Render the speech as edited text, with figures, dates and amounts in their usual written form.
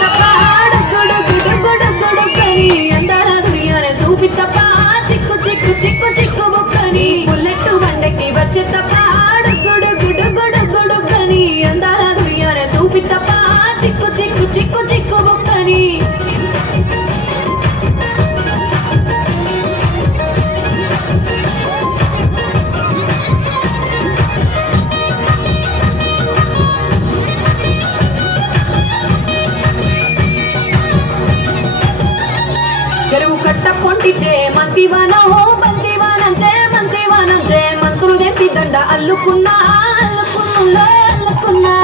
చూపిత్తప్ప గుడు గుడు గుడు గుడు కని అందాల దునియానే చూపిత్తప్ప చిక్కు చిక్కు చిక్కు చిక్కు బుక్కని బుల్లెట్టు బండకి వచ్చేత్తప్ప గుడు గుడు గుడు గుడు కని అందాల దునియానే చూపిత్తప్ప చిక్కు చిక్కు చిక్కు చిక్కు బుక్కని చెరువు కట్ట పొంటిచే మంతివానం బంతివానం చే మంతివానం చే మంత్రులు తెంపి దండ అల్లుకున్నా అల్లుకున్నా అల్లుకున్నా